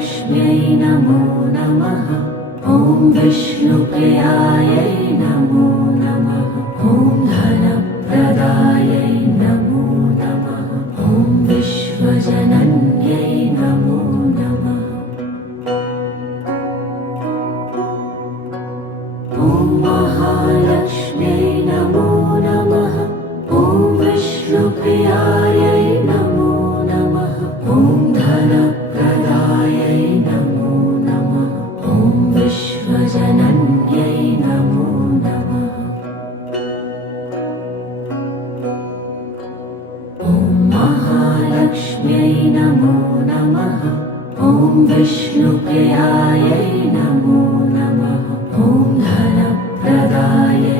महालक्ष्म्यै नमो नमः। ॐ विष्णुप्रियायै नमो नमः। ॐ धनप्रदायै नमो नमः। ॐ विश्वजनन्यै नमो नमः। ॐ महालक्ष्म्यै नमो नमः। ॐ विष्णुप्रियायै नमो नमः। ॐ धनप्रदायै नमो नमः। ॐ विश्वजनन्यै नमो नमः। ॐ महालक्ष्म्यै नमो नमः। ॐ विष्णुप्रियायै नमो नमः। ॐ धनप्रदायै